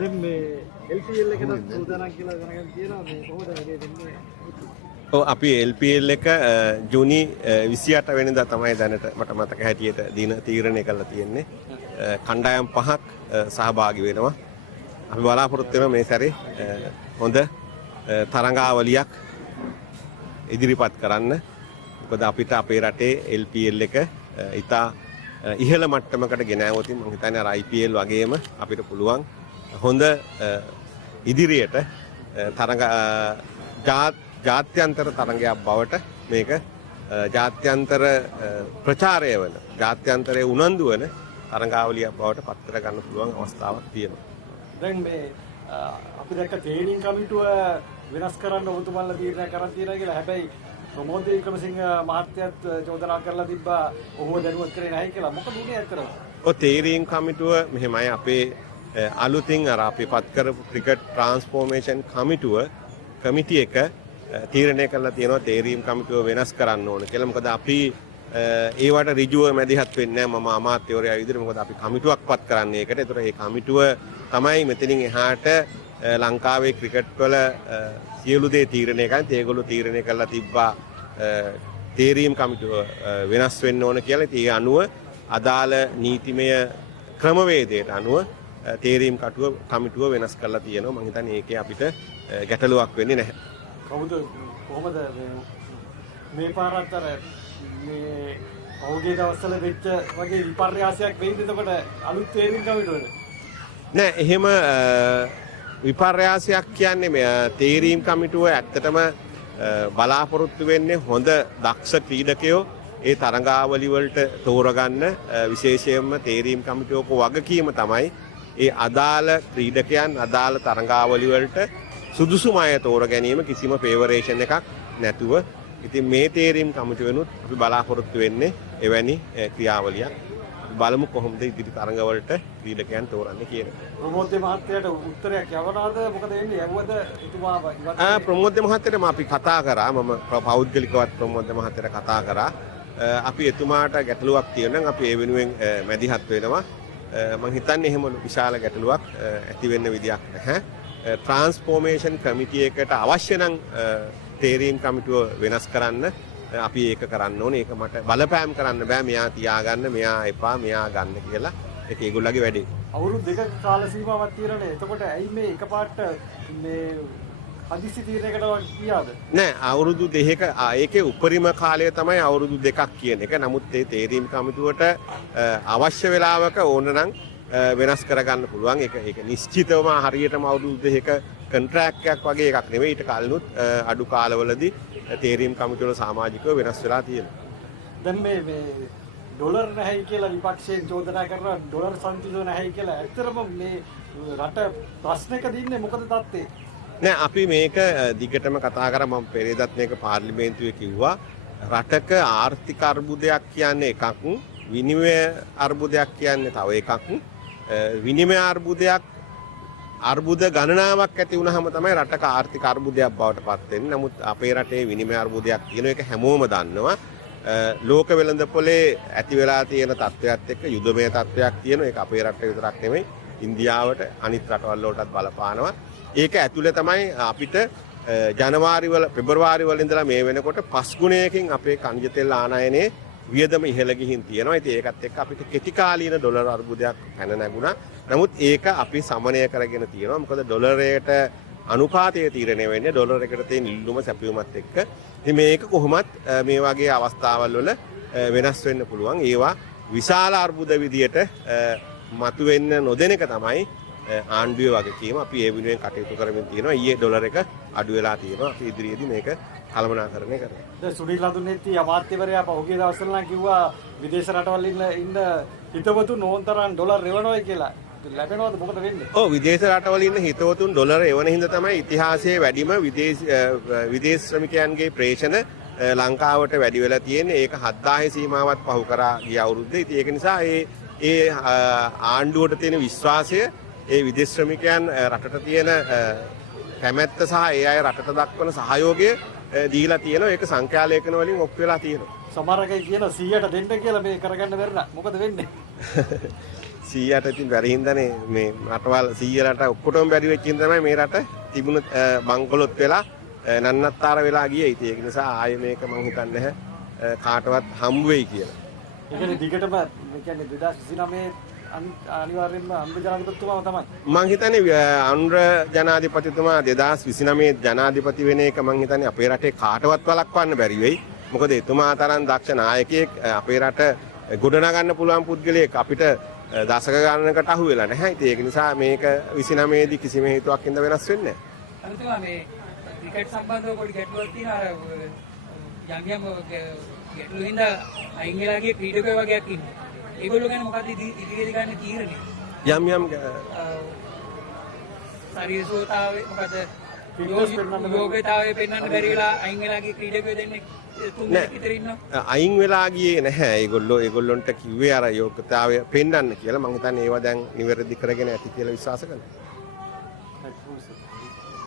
දැන් මේ LPL එකකට සූදානම් කියලා දැනගන්න තියෙනවා මේ කොහොමද වැඩේ වෙන්නේ? ඔව් අපි LPL එක ජූනි 28 වෙනිදා තමයි දැනට මට මතක හැටියට දින තීරණය කරලා තියෙන්නේ. කණ්ඩායම් 5ක් සහභාගී වෙනවා. අපි බලාපොරොත්තු වෙනවා මේ සැරේ හොඳ තරඟාවලියක් ඉදිරිපත් කරන්න. මොකද අපිට අපේ රටේ LPL එක ඉතා ඉහළ මට්ටමකට ගෙනාවොත් මම හිතන්නේ අර IPL වගේම අපිට පුළුවන් හොඳ ඉදිරියට තරඟ ජාත්‍යන්තර තරඟයක් බවට මේක ජාත්‍යන්තර ප්‍රචාරය වන ජාත්‍යන්තරයේ උනන්දු වන තරඟාවලියක් බවට පත් කර ගන්න පුළුවන් අවස්ථාවක් තියෙනවා. දැන් මේ අපි දැක්ක ට්‍රේනින් කමිටුව වෙනස් කරන්න ඔබතුමාලා තීරණය කරන් තියෙනවා කියලා. හැබැයි ප්‍රමෝද වික්‍රමසිංහ මහත්තයත් චෝදනා කරලා තිබ්බා ඔහුව දැනුවත් කරේ නැහැ කියලා. මොකද උනේ අතරම? ඔය ට්‍රේනින් කමිටුව මෙහෙමයි අපේ අලුතින් අර අපි පත් කරපු ක්‍රිකට් ට්‍රාන්ස්ෆෝමේෂන් කමිටි එක තීරණය කරලා තියෙනවා තේරීම් කමිටුව වෙනස් කරන්න ඕන කියලා. මොකද අපි ඒවට ඍජුව මැදිහත් වෙන්නේ නැහැ මම අමාත්‍යවරයා විදිහට. මොකද අපි කමිටුවක් පත් කරන්නේ ඒකට. ඒතර මේ කමිටුව තමයි මෙතනින් එහාට ලංකාවේ ක්‍රිකට් වල සියලු දේ තීරණය කරන්නේ. ඒගොල්ලෝ තීරණය කරලා තිබ්බා තේරීම් කමිටුව වෙනස් වෙන්න ඕන කියලා. ඉතින් ඒ අනුව අදාළ නීතිමය ක්‍රමවේදයට අනුව තේරීම් කමිටුව වෙනස් කරලා තියෙනවා. මම හිතන්නේ ඒකේ අපිට ගැටලුවක් වෙන්නේ නැහැ. කොහොමද මේ පාරත් අර මේ පෞගේ දවස්වල වෙච්ච වගේ විපර්යාසයක් වෙයිද එතකොට අලුත් තේරීම් කමිටුවට? නෑ එහෙම විපර්යාසයක් කියන්නේ තේරීම් කමිටුව ඇත්තටම බලාපොරොත්තු වෙන්නේ හොඳ දක්ෂ ක්‍රීඩකයෝ ඒ තරඟාවලි වලට තෝරගන්න විශේෂයෙන්ම තේරීම් කමිටුවක වගකීම තමයි ඒ අදාළ ක්‍රීඩකයන් අදාළ තරඟාවලි වලට සුදුසුම අය තෝර ගැනීම කිසිම ෆේවරේෂන් එකක් නැතුව. ඉතින් මේ තේරීම් කමිටුවෙනුත් අපි බලාපොරොත්තු වෙන්නේ එවැනි ක්‍රියාවලියක්. බලමු කොහොමද ඉදිරි තරඟවලට ක්‍රීඩකයන් තෝරන්නේ කියන එක. ප්‍රමෝද මහත්තයාට උත්තරයක් යවනවාද මොකද වෙන්නේ? යවුවද එතුමා ප්‍රමෝද මහත්තයාට අපි කතා කරා. මම පෞද්ගලිකවත් ප්‍රමෝද මහත්තයාට කතා කරා. අපි එතුමාට ගැටලුවක් තියෙනවා. අපි ඒ වෙනුවෙන් මැදිහත් වෙනවා. මම හිතන්නේ එහෙම විශාල ගැටලුවක් ඇති වෙන්න විදියක් නැහැ. ට්‍රාන්ස්ෆෝමේෂන් කමිටි එකට අවශ්‍ය නම් තේරීම් කමිටුව වෙනස් කරන්න අපි ඒක කරන්න ඕනේ. ඒක මට බලපෑම් කරන්න බෑ. මෙයා තියාගන්න, මෙයා එපා, මෙයා ගන්න කියලා. ඒක ඒගොල්ලෝගේ වැඩේ. අවුරුදු 2ක කාල සීමාවක් තියෙනනේ. එතකොට ඇයි මේ එකපාරට මේ හදිසි තීරණයකට ගියාද? නෑ අවුරුදු 2ක ඒකේ උපරිම කාලය තමයි අවුරුදු 2ක් කියන එක. නමුත් ඒ තේරීම් කමිටුවට අවශ්‍ය වෙලාවක ඕන නම් වෙනස් කරගන්න පුළුවන්. ඒක නිශ්චිතවම හරියටම අවුරුදු 2ක කොන්ට්‍රැක්ට් එකක් වගේ එකක් නෙවෙයි. ඊට කලිනුත් අඩු කාලවලදී තේරීම් කමිටුවල සමාජිකව වෙනස් වෙලා තියෙනවා. දැන් මේ ඩොලර් නැහැයි කියලා විපක්ෂයෙන් චෝදනා කරනවා. ඩොලර් සංචිතව නැහැයි කියලා. ඇත්තටම මේ රට ප්‍රශ්නක දින්නේ මොකද තත්ත්වය? නෑ අපි මේක දිගටම කතා කරා. මම පෙරේදත් මේක පාර්ලිමේන්තුවේ කිව්වා. රටක ආර්ථික අර්බුදයක් කියන්නේ එකක්, විනිමය අර්බුදයක් කියන්නේ තව එකක්. විනිමය අර්බුද ගණනාවක් ඇති වුණාම තමයි රටක ආර්ථික අර්බුදයක් බවට පත් වෙන්නේ. නමුත් අපේ රටේ විනිමය අර්බුදයක් තියෙන එක හැමෝම දන්නවා. ලෝක වෙළඳපොලේ ඇති වෙලා තියෙන තත්ත්වයක් එක්ක යුදමය තත්ත්වයක් තියෙනවා. ඒක අපේ රටේ විතරක් නෙමෙයි ඉන්දියාවට අනිත් රටවල් වලටත් බලපානවා. ඒක ඇතුලේ තමයි අපිට ජනවාරි වල පෙබරවාරි වල ඉඳලා මේ වෙනකොට 5 ගුණයකින් අපේ කනිජ තෙල් ආනයනයේ වියදම ඉහළ ගිහින් තියෙනවා. ඉතින් ඒකත් එක්ක අපිට කෙටි කාලීන ඩොලර් අර්බුදයක් පැන නැගුණා. නමුත් ඒක අපි සමනය කරගෙන තියෙනවා. මොකද ඩොලරයට අනුපාතය තීරණය වෙන්නේ ඩොලර් එකට තියෙන ඉල්ලුම සැපයුමත් එක්ක. ඉතින් මේක කොහොමත් මේ වගේ අවස්ථාවල් වල වෙනස් වෙන්න පුළුවන්. ඒවා විශාල අර්බුද විදියට මතුවෙන්න නොදෙන එක තමයි ආණ්ඩුවේ වගකීම. අපි ඒ වෙනුවෙන් කටයුතු කරමින් තියෙනවා. ඊයේ ඩොලර් එක අඩු වෙලා තියෙනවා. අපි ඉදිරියේදී මේක කළමනාකරණය කරනවා. දැන් සුනිල් ලදුනේත්ති අමාත්‍යවරයා පහුගිය දවස්වල නම් කිව්වා විදේශ රටවල් ඉන්න හිතවතුන් ඕන්තරම් ඩොලර් එවනවා කියලා. ලැබෙනවද? මොකද වෙන්නේ? ඔව් විදේශ රටවල ඉන්න හිතවතුන් ඩොලර් එවන හින්දා තමයි ඉතිහාසයේ වැඩිම විදේශ ශ්‍රමිකයන්ගේ ප්‍රේෂණ ලංකාවට වැඩි වෙලා තියෙන්නේ. ඒක 7000 සීමාවත් පහු කරා ගිය අවුරුද්දේ. ඉතින් ඒක නිසා ඒ ආණ්ඩුවට තියෙන විශ්වාසය ඒ විදේශ ශ්‍රමිකයන් රටට තියෙන කැමැත්ත සහ ඒ අය රටට දක්වන සහයෝගය දීලා තියෙනවා. ඒක සංඛ්‍යාලේඛන වලින් ඔප්පු වෙලා තියෙනවා. සමහර අය කියන 100ට දෙන්න කියලා මේ කරගන්න බැරි නම් මොකද වෙන්නේ? 100ට ඉතින් බැරි හින්දානේ මේ රටවල් 100ට ඔක්කොටම බැරි වෙච්ච හින්දා තමයි මේ රට තිබුණ බංකොලොත් වෙලා නන්නත්තර වෙලා ගියේ. ඉතින් ඒක නිසා ආයේ මේක මම හිතන්නේ නැහැ කාටවත් හම්බ වෙයි කියලා. ඒ කියන්නේ දිගටම මේ කියන්නේ 2029 අනිවාර්යෙන්ම අනුර ජනාධිපතිතුමාම තමයි. මම හිතන්නේ අනුර ජනාධිපතිතුමා 2029 ජනාධිපති වෙන එක මම හිතන්නේ අපේ රටේ කාටවත් වළක්වන්න බැරි වෙයි. මොකද එතුමා තරම් දක්ෂ නායකයෙක් අපේ රට ගොඩනගන්න පුළුවන් පුද්ගලයෙක් අපිට දශක ගණනකට අහු වෙලා නැහැ. ඉතින් ඒක නිසා මේක 29 දී කිසිම හේතුවක් හින්දා වෙනස් වෙන්නේ නැහැ. අනිතුමා මේ ක්‍රිකට් සම්බන්ධව පොඩි ගැටලුවක් තියෙනවා. යම් ගැටලු හින්දා අයින් වෙලා ගිය ක්‍රීඩකයෝ වගේක් ඉන්නවා. ඒගොල්ලෝ ගැන මොකක්ද ඉදිරියට ගන්න තීරණය? යම් ශරීරසෝතාවේ මොකද යෝගතාවයේ පෙන්වන්න බැරි වෙලා අයින් වෙලා ගිය ක්‍රීඩකයෝ දෙන්නේ තුන් දෙනෙක් විතර ඉන්නවා. අයින් වෙලා ගියේ නැහැ. ඒගොල්ලොන්ට කිව්වේ අර යෝගතාවය පෙන්වන්න කියලා. මම හිතන්නේ ඒවා දැන් නිවැරදි කරගෙන ඇති කියලා විශ්වාස කරනවා.